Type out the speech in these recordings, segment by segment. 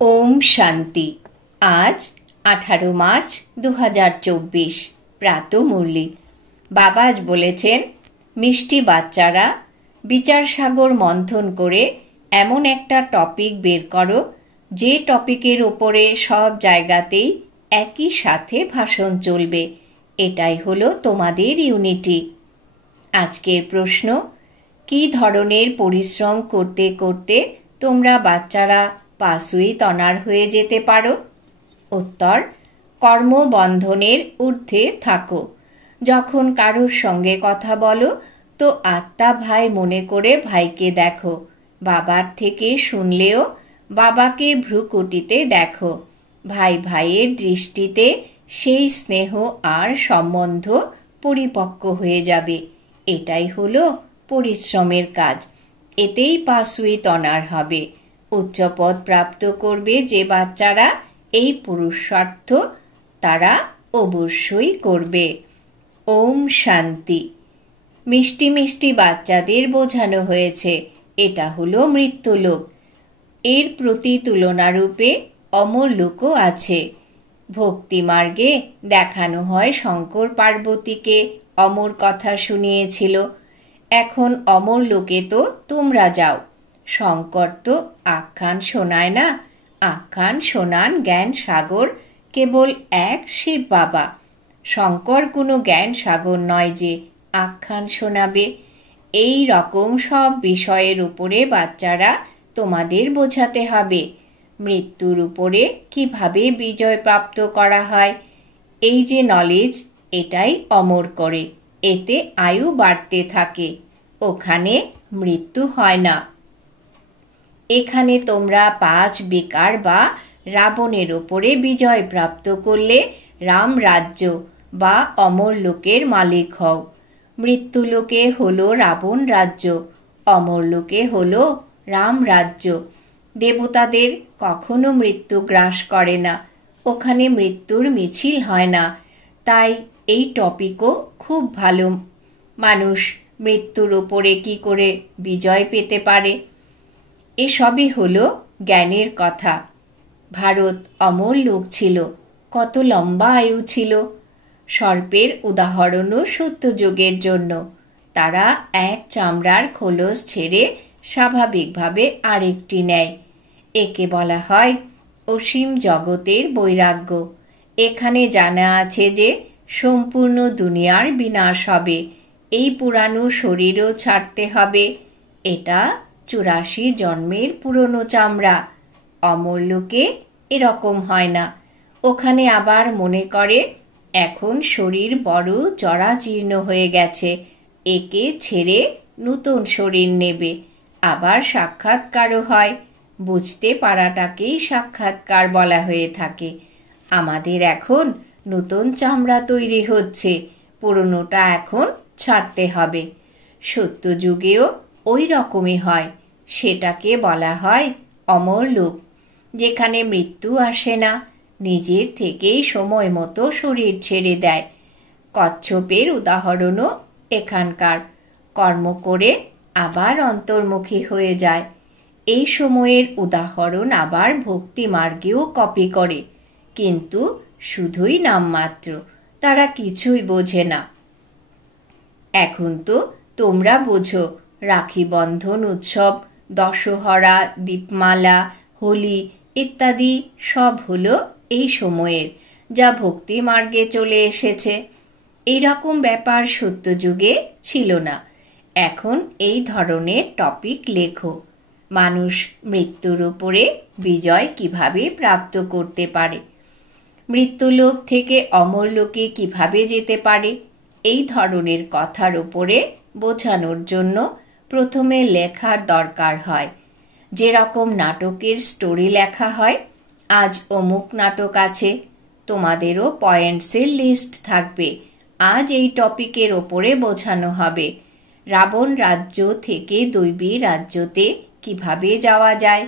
ওম শান্তি। আজ 18 মার্চ 2024 প্রাত মুরলি। বাবা আজ বলেছেন, মিষ্টি বাচ্চারা, বিচার সাগর মন্থন করে এমন একটা টপিক বের করো যে টপিকের ওপরে সব জায়গাতেই একই সাথে ভাষণ চলবে। এটাই হলো তোমাদের ইউনিটি। আজকের প্রশ্ন, কি ধরনের পরিশ্রম করতে করতে তোমরা বাচ্চারা পাসুই তনার হয়ে যেতে পারো? উত্তর, কর্মবন্ধনের ঊর্ধ্বে থাকো। যখন কারোর সঙ্গে কথা বলো তো আত্মা ভাই মনে করে ভাইকে দেখো। বাবার থেকে শুনলেও বাবাকে ভ্রুকুটিতে দেখো। ভাই ভাইয়ের দৃষ্টিতে সেই স্নেহ আর সম্বন্ধ পরিপক্ক হয়ে যাবে। এটাই হলো পরিশ্রমের কাজ। এতেই পাসুই তনার হবে। উচ্চপদ প্রাপ্ত করবে যে বাচ্চারা এই পুরুষার্থ তারা অবশ্যই করবে। ওম শান্তি। মিষ্টি মিষ্টি বাচ্চাদের বোঝানো হয়েছে এটা হলো মৃত্যুলোক। এর প্রতি তুলনারূপে অমর লোকও আছে। ভক্তি মার্গে দেখানো হয় শঙ্কর পার্বতীকে অমর কথা শুনিয়েছিল। এখন অমর লোকে তো তোমরা যাও। শঙ্কর তো আখ্যান শোনায় না, আখ্যান শোনান জ্ঞান সাগর, কেবল এক শিব বাবা। শঙ্কর কোনো জ্ঞান সাগর নয় যে আখ্যান শোনাবে। এই রকম সব বিষয়ের উপরে বাচ্চারা তোমাদের বোঝাতে হবে। মৃত্যুর উপরে কিভাবে বিজয় প্রাপ্ত করা হয়, এই যে নলেজ, এটাই অমর করে। এতে আয়ু বাড়তে থাকে। ওখানে মৃত্যু হয় না। এখানে তোমরা 5 বিকার বা রাবণের ওপরে বিজয় প্রাপ্ত করলে রাম রাজ্য বা অমর লোকের মালিক হও। মৃত্যু লোকে হলো রাবণ রাজ্য, অমর লোকে হলো রাম রাজ্য। দেবতাদের কখনো মৃত্যু গ্রাস করে না। ওখানে মৃত্যুর মিছিল হয় না। তাই এই টপিকও খুব ভালো। মানুষ মৃত্যুর ওপরে কি করে বিজয় পেতে পারে, এসবই হলো জ্ঞানের কথা। ভারত অমর লোক ছিল, কত লম্বা আয়ু ছিল। সর্পের উদাহরণও সত্যযুগের জন্য। তারা এক চামড়ার খোলস ছেড়ে স্বাভাবিকভাবে আরেকটি নেয়। একে বলা হয় অসীম জগতের বৈরাগ্য। এখানে জানা আছে যে সম্পূর্ণ দুনিয়ার বিনাশ হবে। এই পুরানো শরীরও ছাড়তে হবে। এটা 84 জন্মের পুরনো চামড়া। অমর লোকে এরকম হয় না। ওখানে আবার মনে করে এখন শরীর বড় জরাজীর্ণ হয়ে গেছে, একে ছেড়ে নতুন শরীর নেবে। আবার সাক্ষাৎকারও হয়। বুঝতে পারাটাকেই সাক্ষাৎকার বলা হয়ে থাকে। আমাদের এখন নতুন চামড়া তৈরি হচ্ছে, পুরনোটা এখন ছাড়তে হবে। সত্যযুগেও ওই রকমই হয়। সেটাকে বলা হয় অমর লোক, যেখানে মৃত্যু আসে না, নিজের থেকেই সময় মতো শরীর ছেড়ে দেয়। কচ্ছপের উদাহরণও এখানকার। কর্ম করে আবার অন্তর্মুখী হয়ে যায়। এই সময়ের উদাহরণ আবার ভক্তি মার্গেও কপি করে, কিন্তু শুধুই নামমাত্র। তারা কিছুই বোঝে না। এখন তো তোমরা বোঝো। রাখি বন্ধন উৎসব, দশহরা, দীপমালা, হোলি ইত্যাদি সব হলো এই সময়ের, যা ভক্তি মার্গে চলে এসেছে। এইরকম ব্যাপার সত্যযুগে ছিল না। এখন এই ধরনের টপিক লেখো। মানুষ মৃত্যুর উপরে বিজয় কিভাবে প্রাপ্ত করতে পারে, মৃত্যুলোক থেকে অমর লোকে কিভাবে যেতে পারে, এই ধরনের কথার উপরে বোঝানোর জন্য প্রথমে লেখার দরকার হয়। যেরকম নাটকের স্টোরি লেখা হয়, আজ অমুক নাটক আছে, তোমাদেরও পয়েন্টসের লিস্ট থাকবে। আজ এই টপিকের ওপরে বোঝানো হবে। রাবণ রাজ্য থেকে দৈবী রাজ্যতে কিভাবে যাওয়া যায়।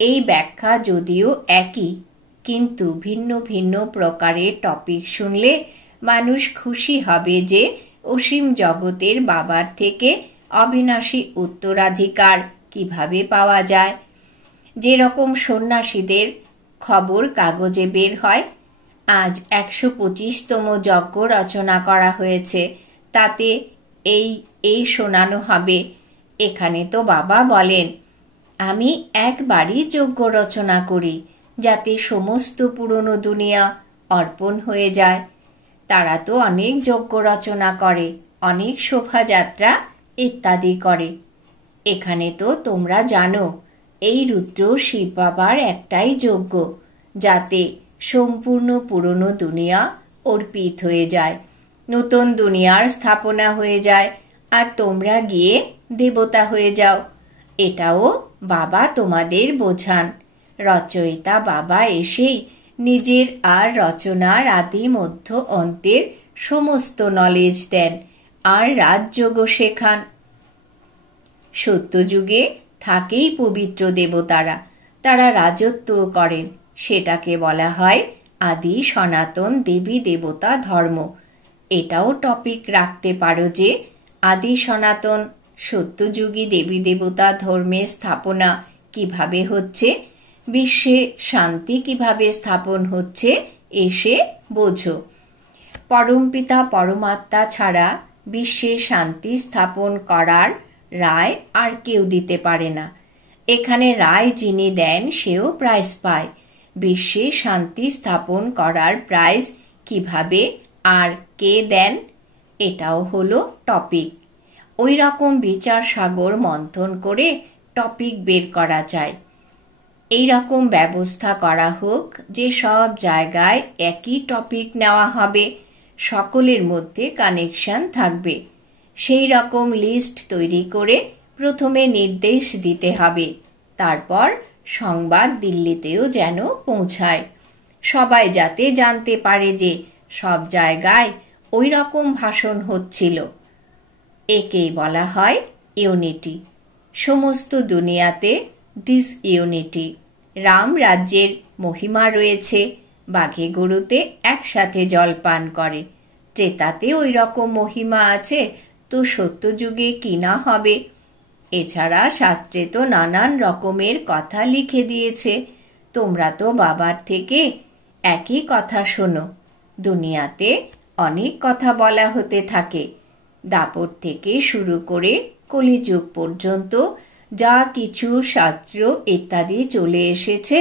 এই ব্যাখ্যা যদিও একই, কিন্তু ভিন্ন ভিন্ন প্রকারের টপিক শুনলে মানুষ খুশি হবে যে অসীম জগতের বাবার থেকে অবিনাশী উত্তরাধিকার কিভাবে পাওয়া যায়। যেরকম সন্ন্যাসীদের খবর কাগজে বের হয়, আজ 125তম যজ্ঞ রচনা করা হয়েছে, তাতে এই এই শোনানো হবে। এখানে তো বাবা বলেন, আমি একবারই যজ্ঞ রচনা করি, যাতে সমস্ত পুরনো দুনিয়া অর্পণ হয়ে যায়। তারা তো অনেক যজ্ঞ রচনা করে, অনেক শোভাযাত্রা ইত্যাদি করে। এখানে তো তোমরা জানো, এই রুদ্র শিব বাবার একটাই যজ্ঞ, যাতে সম্পূর্ণ পুরনো দুনিয়া অর্পিত হয়ে যায়, নতুন দুনিয়ার স্থাপনা হয়ে যায়, আর তোমরা গিয়ে দেবতা হয়ে যাও। এটাও বাবা তোমাদের বোঝান। রচয়িতা বাবা এসেই নিজের আর রচনার আদি মধ্য অন্তের সমস্ত নলেজ দেন আর রাজযোগ শেখান। সত্যযুগে থাকেই পবিত্র দেবতারা, তারা রাজত্ব করেন। সেটাকে বলা হয় আদি সনাতন দেবী দেবতা ধর্ম। এটাও টপিক রাখতে পারো যে আদি সনাতন সত্যযুগী দেবী দেবতা ধর্মের স্থাপনা কিভাবে হচ্ছে, বিশ্বে শান্তি কিভাবে স্থাপন হচ্ছে, এসে বোঝো। পরমপিতা পরমাত্মা ছাড়া বিশ্বে শান্তি স্থাপন করার রায় আর কেউ দিতে পারে না। এখানে রায় যিনি দেন সেও প্রাইজ পায়। বিশ্বে শান্তি স্থাপন করার প্রাইজ কিভাবে আর কে দেন, এটাও হলো টপিক। ওই রকম বিচার সাগর মন্থন করে টপিক বের করা যায়। এই রকম ব্যবস্থা করা হোক যে সব জায়গায় একই টপিক নেওয়া হবে, সকলের মধ্যে কানেকশন থাকবে। সেই রকম লিস্ট তৈরি করে প্রথমে নির্দেশ দিতে হবে, তারপর সংবাদ দিল্লিতেও যেন পৌঁছায়, সবাই যাতে জানতে পারে যে সব জায়গায় ওই রকম ভাষণ হচ্ছিল। একেই বলা হয় ইউনিটি। সমস্ত দুনিয়াতে ডিসইউনিটি। রাম রাজ্যের মহিমা রয়েছে, বাঘে গরুতে একসাথে জল পান করে। ত্রেতাতে ওই রকম মহিমা আছে, তো সত্যযুগে কি না হবে। এছাড়া শাস্ত্রে তো নানান রকমের কথা লিখে দিয়েছে। তোমরা তো বাবার থেকে একই কথা শোনো। দুনিয়াতে অনেক কথা বলা হতে থাকে। দাপর থেকে শুরু করে কলিযুগ পর্যন্ত যা কিছু শাস্ত্র ইত্যাদি চলে এসেছে,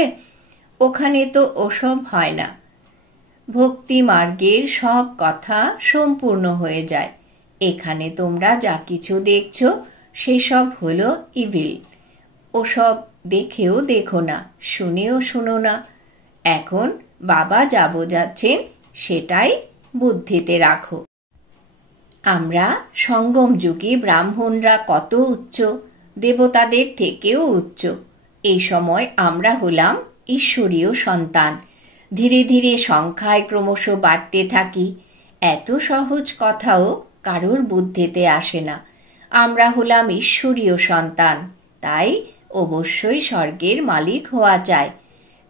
ওখানে তো ওসব হয় না। ভক্তি মার্গের সব কথা সম্পূর্ণ হয়ে যায়। এখানে তোমরা যা কিছু দেখছো সেসব হলো ইভিল। ওসব দেখেও দেখো না, শুনেও শুনো না। এখন বাবা যা বোঝাচ্ছেন সেটাই বুদ্ধিতে রাখো। আমরা সঙ্গম যুগে ব্রাহ্মণরা কত উচ্চ, দেবতাদের থেকেও উচ্চ। এই সময় আমরা হলাম ঈশ্বরীয় সন্তান। ধীরে ধীরে সংখ্যায় ক্রমশ বাড়তে থাকি। এত সহজ কথাও কারোর বুদ্ধিতে আসে না। আমরা হলাম ঈশ্বরীয় সন্তান, তাই অবশ্যই স্বর্গের মালিক হওয়া চাই।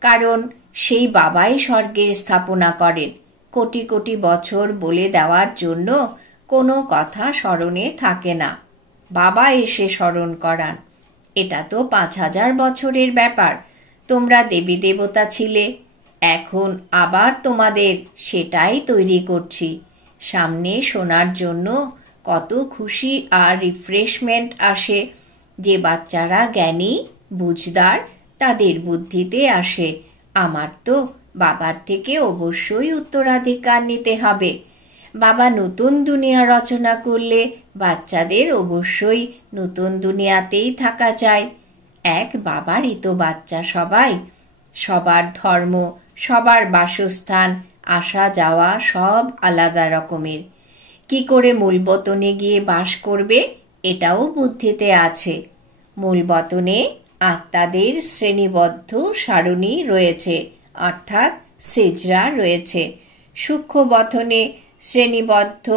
কারণ সেই বাবাই স্বর্গের স্থাপনা করেন। কোটি কোটি বছর বলে দেওয়ার জন্য কোনো কথা স্মরণে থাকে না, বাবা এসে স্মরণ করান। এটা তো 5000 বছরের ব্যাপার। তোমরা দেবী দেবতা ছিলে, এখন আবার তোমাদের সেটাই তৈরি করছি। সামনে শোনার জন্য কত খুশি আর রিফ্রেশমেন্ট আসে। যে বাচ্চারা জ্ঞানী বুঝদার, তাদের বুদ্ধিতে আসে, আমার তো বাবার থেকে অবশ্যই উত্তরাধিকার নিতে হবে। বাবা নতুন দুনিয়া রচনা করলে বাচ্চাদের অবশ্যই নতুন দুনিয়াতেই থাকা চাই। এক বাবারই তো বাচ্চা সবাই। সবার ধর্ম, সবার বাসস্থান, আসা যাওয়া সব আলাদা রকমের। কি করে মূলবতনে গিয়ে বাস করবে এটাও বুদ্ধিতে আছে। মূলবতনে আত্মাদের শ্রেণীবদ্ধ সারণী রয়েছে, অর্থাৎ সিজরা রয়েছে। সূক্ষ্ম বতনে শ্রেণীবদ্ধ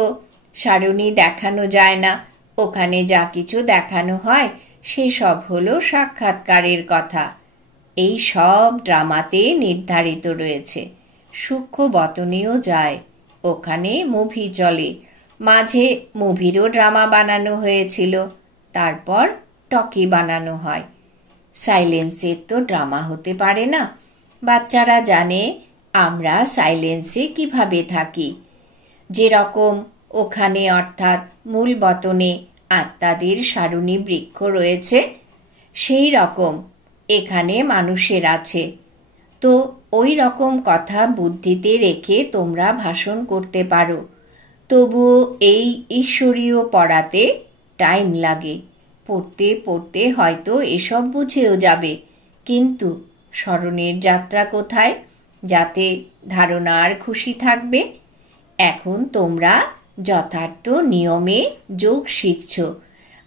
সারণী দেখানো যায় না। ওখানে যা কিছু দেখানো হয় সেসব হলো সাক্ষাৎকারের কথা। এই সব ড্রামাতে নির্ধারিত রয়েছে। সূক্ষ্ম বতনেও যায়, ওখানে মুভি চলে। মাঝে মুভিরও ড্রামা বানানো হয়েছিল, তারপর টকি বানানো হয়। সাইলেন্সের তো ড্রামা হতে পারে না। বাচ্চারা জানে আমরা সাইলেন্সে কিভাবে থাকি। যেরকম ওখানে অর্থাৎ মূল বতনে আত্মাদের সারণী বৃক্ষ রয়েছে, সেই রকম এখানে মানুষের আছে। তো ওই রকম কথা বুদ্ধিতে রেখে তোমরা ভাষণ করতে পারো। তবুও এই ঈশ্বরীয় পড়াতে টাইম লাগে। পড়তে পড়তে হয়তো এসব বুঝেও যাবে, কিন্তু স্মরণের যাত্রা কোথায়, যাতে ধারণার খুশি থাকবে? এখন তোমরা যথার্থ নিয়মে যোগ শিখছ।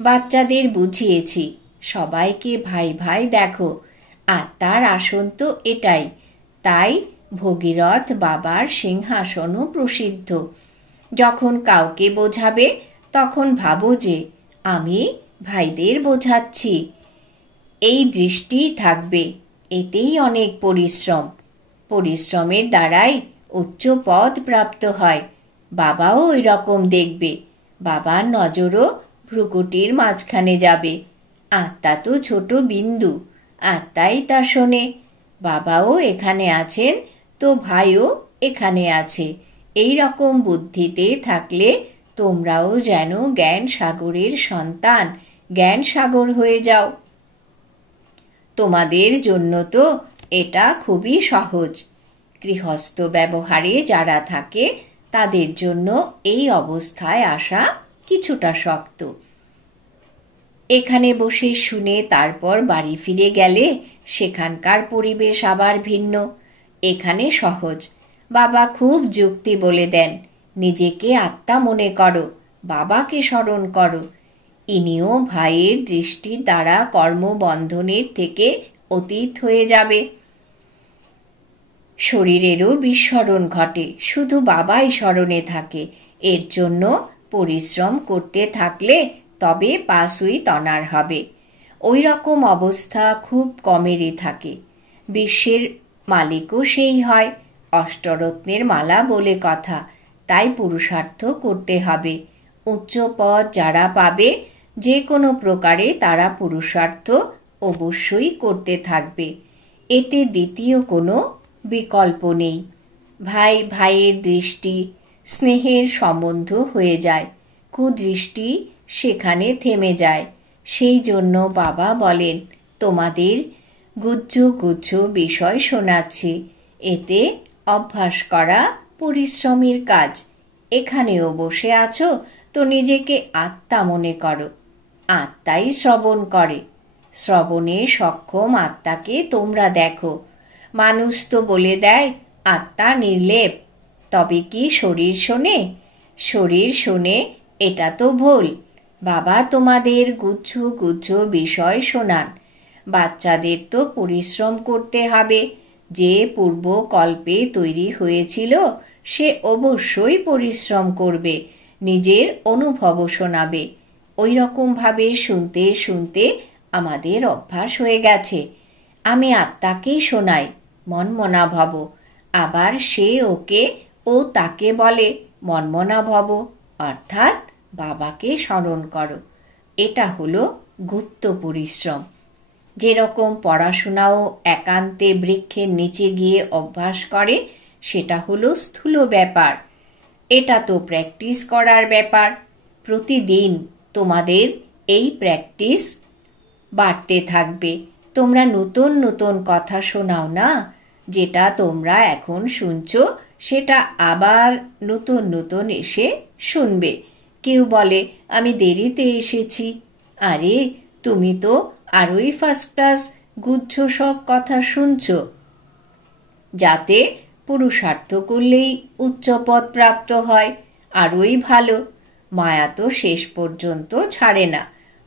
বাচ্চাদের বুঝিয়েছি, সবাইকে ভাই ভাই দেখো, আত্মার আসন তো এটাই। তাই ভগীরথ বাবার সিংহাসনও প্রসিদ্ধ। যখন কাউকে বোঝাবে তখন ভাবো যে আমি ভাইদের বোঝাচ্ছি, এই দৃষ্টি থাকবে। এতেই অনেক পরিশ্রম। পরিশ্রমের দ্বারাই উচ্চ পদ প্রাপ্ত হয়। বাবাও ওই রকম দেখবে। বাবার নজরও ভ্রুকুটির মাঝখানে যাবে। আত্মা তো ছোট বিন্দু, আত্মাই তা শোনে। বাবাও এখানে আছেন, তো ভাইও এখানে আছে। এই রকম বুদ্ধিতে থাকলে তোমরাও যেন জ্ঞান সাগরের সন্তান, জ্ঞান সাগর হয়ে যাও। তোমাদের জন্য তো এটা খুবই সহজ। গৃহস্থ ব্যবহারে যারা থাকে তাদের জন্য এই অবস্থায় আসা কিছুটা শক্ত। এখানে বসে শুনে তারপর বাড়ি ফিরে গেলে সেখানকার পরিবেশ আবার ভিন্ন। এখানে সহজ। বাবা খুব যুক্তি বলে দেন, নিজেকে আত্মা মনে করো, বাবাকে স্মরণ করো। ইনিও ভাইয়ের দৃষ্টির দ্বারা কর্মবন্ধনের থেকে অতীত হয়ে যাবে। শরীরেরও বিস্মরণ ঘটে, শুধু বাবাই স্মরণে থাকে। এর জন্য পরিশ্রম করতে থাকলে তবে পাসুই তনার হবে। ওই রকম অবস্থা খুব কমেরই থাকে। বিশ্বের মালিকও সেই হয়। অষ্টরত্নের মালা বলে কথা। তাই পুরুষার্থ করতে হবে। উচ্চ পদ যারা পাবে, যে কোনো প্রকারে তারা পুরুষার্থ অবশ্যই করতে থাকবে। এতে দ্বিতীয় কোনো বিকল্প নেই। ভাই ভাইয়ের দৃষ্টি, স্নেহের সম্বন্ধ হয়ে যায়। কুদৃষ্টি সেখানে থেমে যায়। সেই জন্য বাবা বলেন, তোমাদের গুচ্ছ গুচ্ছ বিষয় শোনাচ্ছি। এতে অভ্যাস করা পরিশ্রমের কাজ। এখানেও বসে আছো তো নিজেকে আত্মা মনে করো। আত্মাই শ্রবণ করে। শ্রবণে সক্ষম আত্মাকে তোমরা দেখো। মানুষ তো বলে দেয় আত্মা নির্লেপ। তবে কি শরীর শোনে? শরীর শোনে, এটা তো ভুল। বাবা তোমাদের গুচ্ছ গুচ্ছ বিষয় শোনান। বাচ্চাদের তো পরিশ্রম করতে হবে। যে পূর্ব কল্পে তৈরি হয়েছিল সে অবশ্যই পরিশ্রম করবে, নিজের অনুভব শোনাবে। ওই রকম ভাবে শুনতে শুনতে আমাদের অভ্যাস হয়ে গেছে। আমি আত্মাকেই শোনাই, মনমনা ভব। আবার সে ওকে, ও তাকে বলে মনমনা ভব, অর্থাৎ বাবাকে স্মরণ করো। এটা হলো গুপ্ত পরিশ্রম। যেরকম পড়াশোনাও একান্তে বৃক্ষের নিচে গিয়ে অভ্যাস করে, সেটা হলো স্থূল ব্যাপার। এটা তো প্র্যাকটিস করার ব্যাপার। প্রতিদিন তোমাদের এই প্র্যাকটিস বাড়তে থাকবে। তোমরা নতুন নতুন কথা শোনাও না, যেটা তোমরা এখন শুনছো সেটা আবার নতুন নতুন এসে শুনবে। কেউ বলে আমি দেরিতে এসেছি। আরে তুমি তো আরোই ফার্স্ট ক্লাস গুচ্ছ সব কথা শুনছ। যাতে পুরুষার্থ করলেই উচ্চপদ প্রাপ্ত হয়, আরোই ভালো। মায়া তো শেষ পর্যন্ত ছাড়ে না।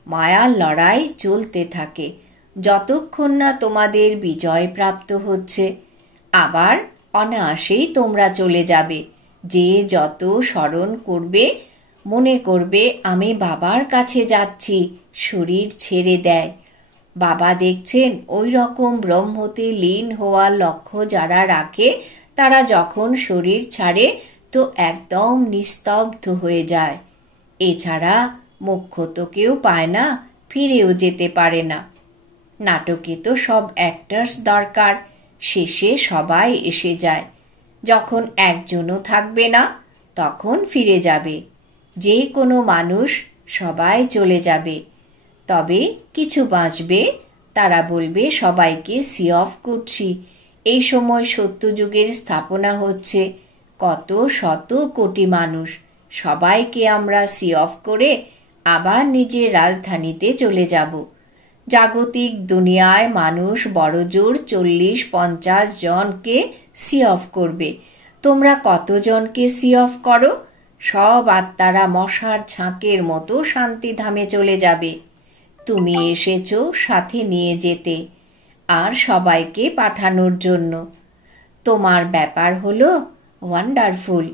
মায়ার লড়াই চলতে থাকে যতক্ষণ না তোমাদের বিজয় প্রাপ্ত হচ্ছে। আবার অনায়াসেই তোমরা চলে যাবে। যে যত স্মরণ করবে, মনে করবে আমি বাবার কাছে যাচ্ছি, শরীর ছেড়ে দেয়। বাবা দেখছেন ওই রকম ব্রহ্মতে লীন হওয়ার লক্ষ্য যারা রাখে, তারা যখন শরীর ছাড়ে তো একদম নিস্তব্ধ হয়ে যায়। এছাড়া মোক্ষ তো কেউ পায় না, ফিরেও যেতে পারে না। নাটকে তো সব অ্যাক্টার্স দরকার, শেষে সবাই এসে যায়। যখন একজনও থাকবে না তখন ফিরে যাবে। যে কোনো মানুষ, সবাই চলে যাবে। তবে কিছু বাঁচবে, তারা বলবে সবাইকে সি অফ করছি। এই সময় সত্যযুগের স্থাপনা হচ্ছে। কত শত কোটি মানুষ, সবাইকে আমরা সি অফ করে আবার নিজের রাজধানীতে চলে যাব। জাগতিক দুনিয়ায় মানুষ বড়জোর 40-50 জনকে সি অফ করবে। তোমরা কতজনকে সি অফ করো? সব আত্মারা মশার ঝাঁকের মতো শান্তিধামে চলে যাবে। তুমি এসেছো সাথে নিয়ে যেতে আর সবাইকে পাঠানোর জন্য। তোমার ব্যাপার হলো ওয়ান্ডারফুল।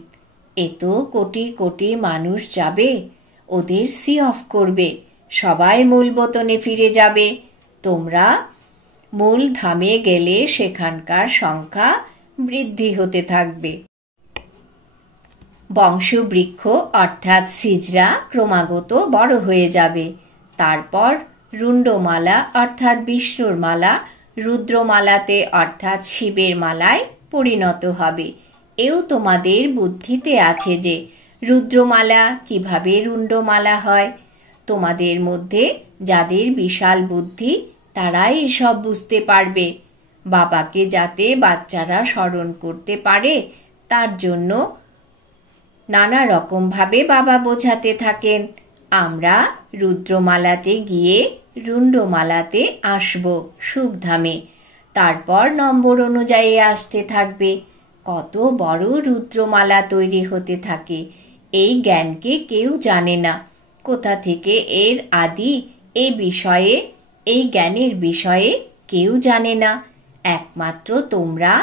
এত কোটি কোটি মানুষ যাবে, ওদের সি অফ করবে, সবাই মূল বতনে ফিরে যাবে। তোমরা মূল ধামে গেলে সেখানকার সংখ্যা বৃদ্ধি হতে থাকবে। বংশবৃক্ষ অর্থাৎ সিজরা ক্রমাগত বড় হয়ে যাবে। তারপর রুণ্ডমালা অর্থাৎ বিষ্ণুর মালা রুদ্রমালাতে অর্থাৎ শিবের মালায় পরিণত হবে। এও তোমাদের বুদ্ধিতে আছে যে রুদ্রমালা কিভাবে রুণ্ডমালা হয়। তোমাদের মধ্যে যাদের বিশাল বুদ্ধি, তারাই এসব বুঝতে পারবে। বাবাকে যাতে বাচ্চারা স্মরণ করতে পারে, তার জন্য নানা রকমভাবে বাবা বোঝাতে থাকেন। আমরা রুদ্রমালাতে গিয়ে রুণ্ডমালাতে আসব সুখধামে। তারপর নম্বর অনুযায়ী আসতে থাকবে। কত বড় রুদ্রমালা তৈরি হতে থাকে, এই জ্ঞানকে কেউ জানে না। কোথা থেকে এর আদি, এই জ্ঞানের বিষয়ে কেউ জানে না। একমাত্র তোমরা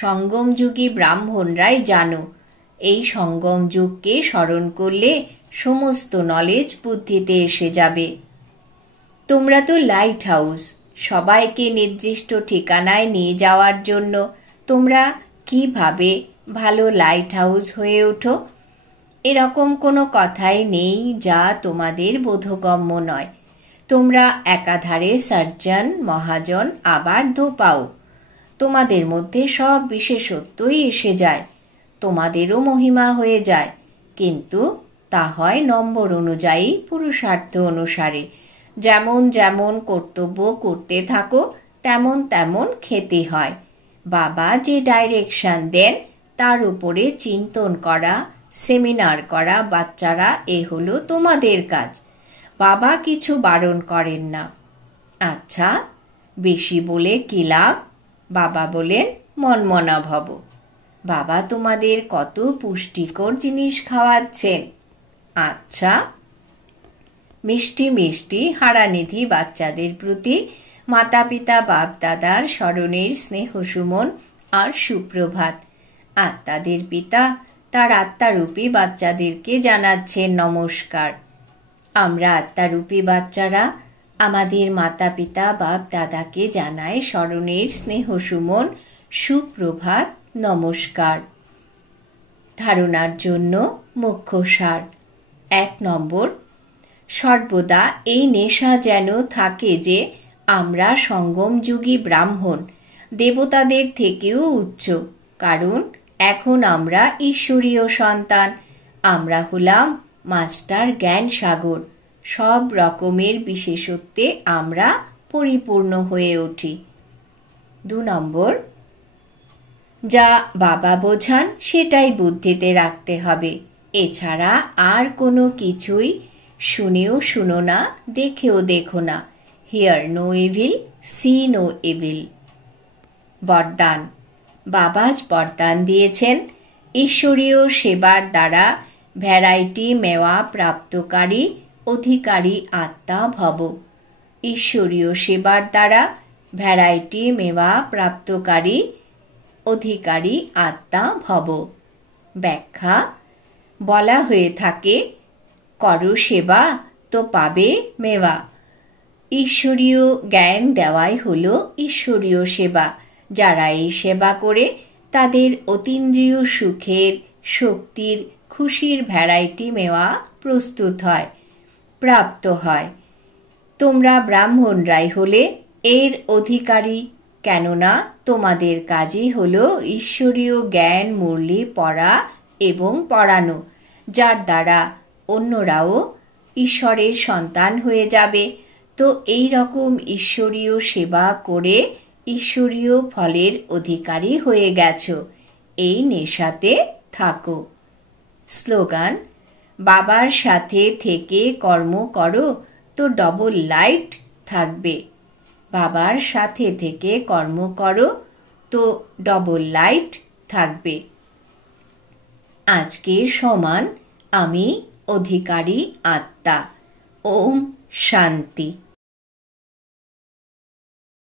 সঙ্গমযুগী ব্রাহ্মণরাই জানো। এই সঙ্গম যুগকে স্মরণ করলে সমস্ত নলেজ বুদ্ধিতে এসে যাবে। তোমরা তো লাইট হাউস, সবাইকে নির্দিষ্ট ঠিকানায় নিয়ে যাওয়ার জন্য। তোমরা কিভাবে ভালো লাইট হাউস হয়ে ওঠো? এরকম কোনো কথাই নেই যা তোমাদের বোধগম্য নয়। তোমরা একাধারে সার্জন, মহাজন, আবার ধোপাও। তোমাদের মধ্যে সব বিশেষত্বই এসে যায়, তোমাদেরও মহিমা হয়ে যায়। কিন্তু তা হয় নম্বর অনুযায়ী, পুরুষার্থ অনুসারে। যেমন যেমন কর্তব্য করতে থাকো তেমন তেমন খেতে হয়। বাবা যে ডাইরেকশন দেন তার উপরে চিন্তন করা, সেমিনার করা বাচ্চারা, এ হলো তোমাদের কাজ। বাবা কিছু বারণ করেন না। আচ্ছা, বেশি বলে কি লাভ? বাবা বলেন মনমনা ভব। বাবা তোমাদের কত পুষ্টিকর জিনিস খাওয়াচ্ছেন। আচ্ছা, মিষ্টি মিষ্টি হারানিধি বাচ্চাদের প্রতি মাতা পিতা বাপ দাদার স্মরণের স্নেহ সুমন আর সুপ্রভাত। আত্মাদের পিতা তার আত্মারূপী বাচ্চাদেরকে জানাচ্ছেন নমস্কার। আমরা আত্মারূপী বাচ্চারা আমাদের মাতা পিতা বাপ দাদাকে জানাই স্মরণের স্নেহ সুমন, সুপ্রভাত, নমস্কার। ধারণার জন্য মুখ্য সার। 1 নম্বর, সর্বদা এই নেশা যেন থাকে যে আমরা সঙ্গমযুগী ব্রাহ্মণ, দেবতাদের থেকেও উচ্চ। কারণ এখন আমরা ঈশ্বরীয় সন্তান। আমরা হলাম মাস্টার জ্ঞান সাগর। সব রকমের বিশেষত্বে আমরা পরিপূর্ণ হয়ে উঠি। 2 নম্বর, যা বাবা বোঝান সেটাই বুদ্ধিতে রাখতে হবে। এছাড়া আর কোনো কিছুই শুনেও শুনো না, দেখেও দেখো না। Hear no evil, see no evil. বরদান। বাবাজ বরদান দিয়েছেন, ঈশ্বরীয় সেবার দ্বারা ভ্যারাইটি মেওয়া প্রাপ্তকারী অধিকারী আত্মা ভব। ঈশ্বরীয় সেবার দ্বারা ভ্যারাইটি মেওয়া প্রাপ্তকারী অধিকারী আত্মা ভব। ব্যাখ্যা। বলা হয়ে থাকে, করো সেবা তো পাবে মেওয়া। ঈশ্বরীয় জ্ঞান দেওয়াই হলো ঈশ্বরীয় সেবা। যারা এই সেবা করে তাদের অতীন্দ্রিয় সুখের, শক্তির, খুশির ভ্যারাইটি মেওয়া প্রস্তুত হয়, প্রাপ্ত হয়। তোমরা ব্রাহ্মণরাই হলে এর অধিকারী, কেননা তোমাদের কাজই হলো ঈশ্বরীয় জ্ঞান মুরলি পড়া এবং পড়ানো, যার দ্বারা অন্যরাও ঈশ্বরের সন্তান হয়ে যাবে। তো এই রকম ঈশ্বরীয় সেবা করে ঈশ্বরীয় ফলের অধিকারী হয়ে গেছো। এই নেশাতে থাকো। স্লোগান: বাবার সাথে থেকে কর্ম করো তো ডবল লাইট থাকবে। বাবার সাথে থেকে কর্ম করো তো ডবল লাইট থাকবে। আজকের সমান আমি অধিকারী আত্মা। ওম শান্তি।